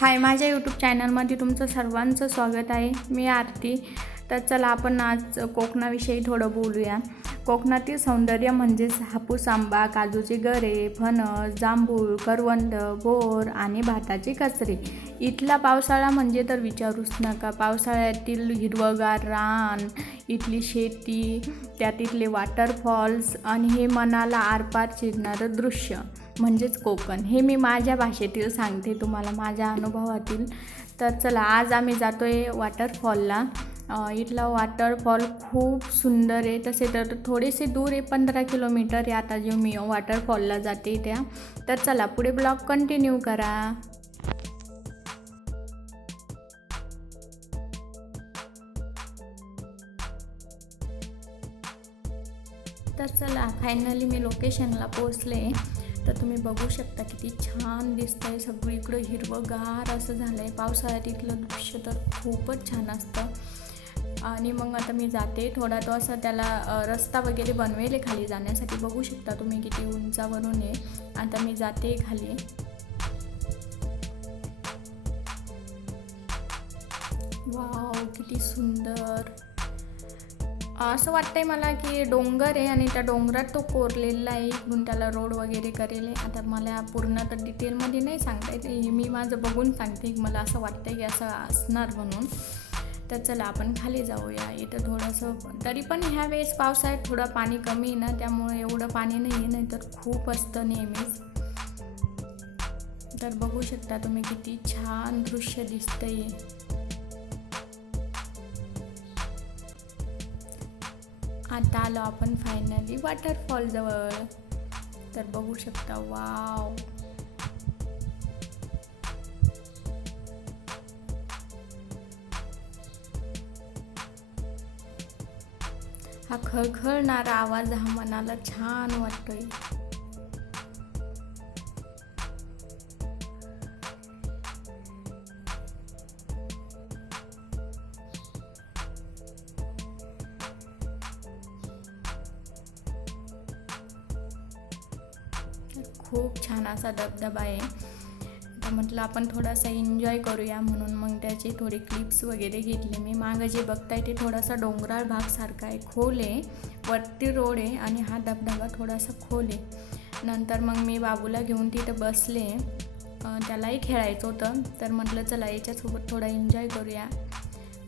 हाय माझ्या यूट्यूब चॅनलमध्ये तुमचं सर्वांचं स्वागत आहे. मी आरती. तर चला आपण आज कोकणाविषयी थोडं बोलूया. कोकणातील सौंदर्य म्हणजेच हापूस आंबा काजूचे गरे फणस जांभूळ करवंद बोर आणि भाताची कचरे इथला पावसाळा म्हणजे तर विचारूच नका. पावसाळ्यातील हिरवगार रान इथली शेती त्यातीतले वॉटरफॉल्स आणि हे मनाला आरपार चिरणारं दृश्य. म्हणजेच कोकण. हे मी माझ्या भाषेतील सांगते तुम्हाला माझ्या अनुभवातील. तर चला आज आम्ही जातो आहे वॉटरफॉलला इथला वॉटरफॉल खूप सुंदर आहे. तसे तर थोडेसे दूर आहे पंधरा किलोमीटर आहे आता जे मी वॉटरफॉलला जाते त्या. तर चला पुढे ब्लॉग कंटिन्यू करा. तर चला फायनली मी लोकेशनला पोचले तर तुम्ही बघू शकता किती छान दिसतं आहे सगळीकडं हिरवंगार असं झालं आहे पावसाळ्यात इथलं दृश्य तर खूपच छान असतं. आणि मग आता मी जाते. थोडा तो असा त्याला रस्ता वगैरे बनवेल आहे खाली जाण्यासाठी. बघू शकता तुम्ही किती उंचावरून आहे. आता मी जाते खाली. वाव किती सुंदर. असं वाटतंय मला की डोंगर आहे आणि त्या डोंगरात तो कोरलेला आहे. इकडून त्याला रोड वगैरे करेल आहे. आता मला पूर्ण तर डिटेलमध्ये नाही सांगता येते. हे मी माझं बघून सांगते. की मला असं वाटतंय की असं असणार म्हणून. तर चला आपण खाली जाऊया. इथं थोडंसं तरी पण ह्या वेळेस पावसाळ्यात थोडं पाणी कमी आहे ना त्यामुळे एवढं पाणी नाही आहे. नाही तर खूप असतं नेहमीच. तर बघू शकता तुम्ही किती छान दृश्य दिसतंय. आता आलो आपण फायनली वॉटरफॉलजवळ तर बघू शकता वाव हा खळखळणारा आवाज हा मनाला छान वाटतोय. खूप छान असा धबधबा आहे. तर म्हटलं आपण थोडासा एन्जॉय करूया म्हणून मग त्याचे थोडे क्लिप्स वगैरे घेतले. मी मागं जे बघताय ते थोडासा डोंगराळ भाग सारखा आहे. खोल आहे वरती रोड आहे आणि हा धबधबा थोडासा खोल आहे. नंतर मग मी बाबूला घेऊन तिथं बसले. त्यालाही खेळायचं होतं. तर म्हटलं चला याच्यासोबत थोडा एन्जॉय करूया.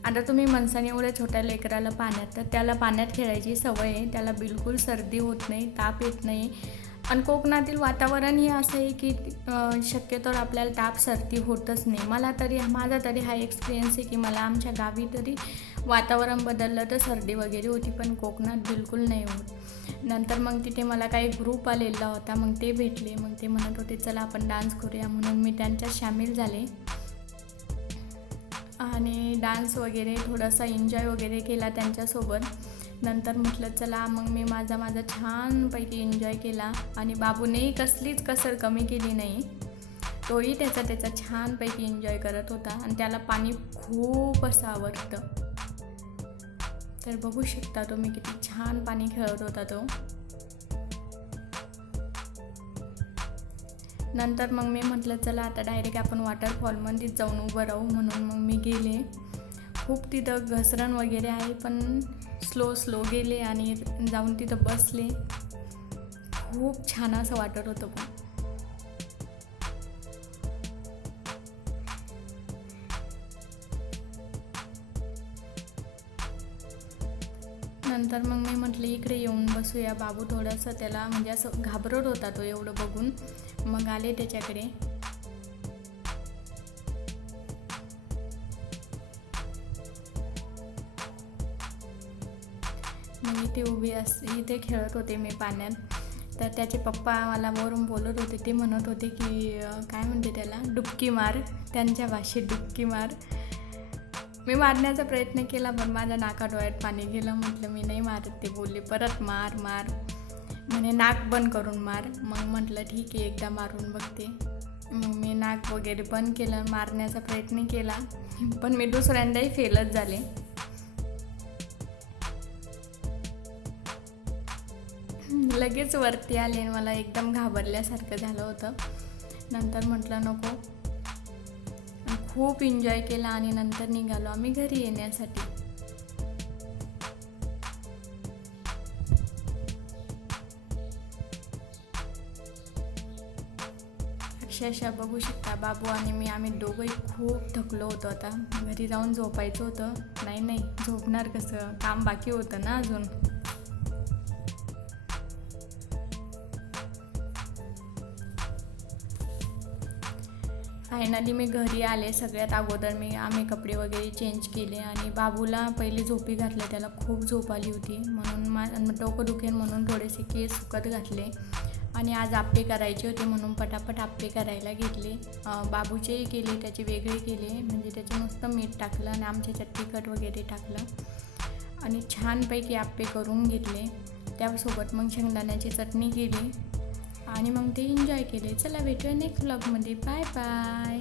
आता तुम्ही माणसाने एवढ्या छोट्या लेकराला पाण्यात तर त्याला पाण्यात खेळायची सवय आहे. त्याला बिलकुल सर्दी होत नाही ताप येत नाही. आणि कोकणातील वातावरण हे असं आहे की शक्यतो शक्यतोवर आपल्याला ताप सर्दी होतच नाही. मला तरी माझा तरी हा एक्सपिरियन्स आहे की मला आमच्या गावी तरी वातावरण बदललं तर सर्दी वगैरे होती पण कोकणात बिलकुल नाही होत. नंतर मग तिथे मला काही ग्रुप आलेला होता मग ते भेटले मग ते म्हणत होते चला आपण डान्स करूया. म्हणून मी त्यांच्यात सामील झाले. आणि डान्स वगैरे थोडासा एन्जॉय वगैरे केला त्यांच्यासोबत. नंतर म्हटलं चला मग मी माझा माझा छानपैकी एन्जॉय केला आणि बाबूनेही कसलीच कसर कमी केली नाही. तोही त्याचा त्याचा छानपैकी एन्जॉय करत होता आणि त्याला पाणी खूप असं आवडतं. तर बघू शकता तुम्ही किती छान पाणी खेळत होता तो. नंतर मग मी म्हटलं चला आता डायरेक्ट आपण वॉटरफॉलमध्येच जाऊन उभं राहू म्हणून मग मी गेले. खूप तिथं घसरण वगैरे आहे पण स्लो स्लो गेले आणि जाऊन तिथं बसले. खूप छान असं वाटत होतं पण. नंतर मग मी म्हटलं इकडे येऊन बसूया बाबू थोडंसं. त्याला म्हणजे असं घाबरत होता तो एवढं बघून. मग आले त्याच्याकडे. मग इथे उभी अस इथे खेळत होते मी पाण्यात. तर त्याचे पप्पा मला वरून बोलत होते ते म्हणत होते की काय म्हणते त्याला? डुबकी मार त्यांच्या भाषेत डुबकी मार. मी मारण्याचा प्रयत्न केला पण माझ्या नाका डोळ्यात पाणी गेलं. म्हटलं मी नाही मारत ते बोलले. परत मार मार. म्हणे नाक बंद करून मार. मग म्हटलं ठीक आहे एकदा मारून बघते. मग मी नाक वगैरे बंद केलं मारण्याचा प्रयत्न केला. पण मी दुसऱ्यांदाही फेलच झाले. लगेच वरती आले आणि मला एकदम घाबरल्यासारखं झालं होतं. नंतर म्हटलं नको. खूप एन्जॉय केला आणि नंतर निघालो आम्ही घरी येण्यासाठी. अक्षरशः बघू शकता बाबू आणि मी आम्ही दोघंही खूप थकलो होतो आता. घरी जाऊन झोपायचं होतं. नाही नाही झोपणार कसं? काम बाकी होतं ना अजून. फायनली मी घरी आले सगळ्यात अगोदर. मी आम्ही कपडे वगैरे चेंज केले आणि बाबूला पहिले झोपी घातले. त्याला खूप झोप आली होती. म्हणून मा डोकं दुखेल म्हणून थोडेसे केस सुकत घातले. आणि आज आप्पे करायचे होते म्हणून पटापट आप्पे करायला घेतले. बाबूचेही केले त्याचे वेगळे केले. म्हणजे त्याचे नुसतं मीठ टाकलं आणि आमच्याच्यात तिखट वगैरे टाकलं. आणि छानपैकी आप्पे करून घेतले. त्यासोबत मग शेंगदाण्याची चटणी केली. आणि मग ते एन्जॉय केले चला भेटूया नेक्स्ट ब्लॉगमध्ये बाय बाय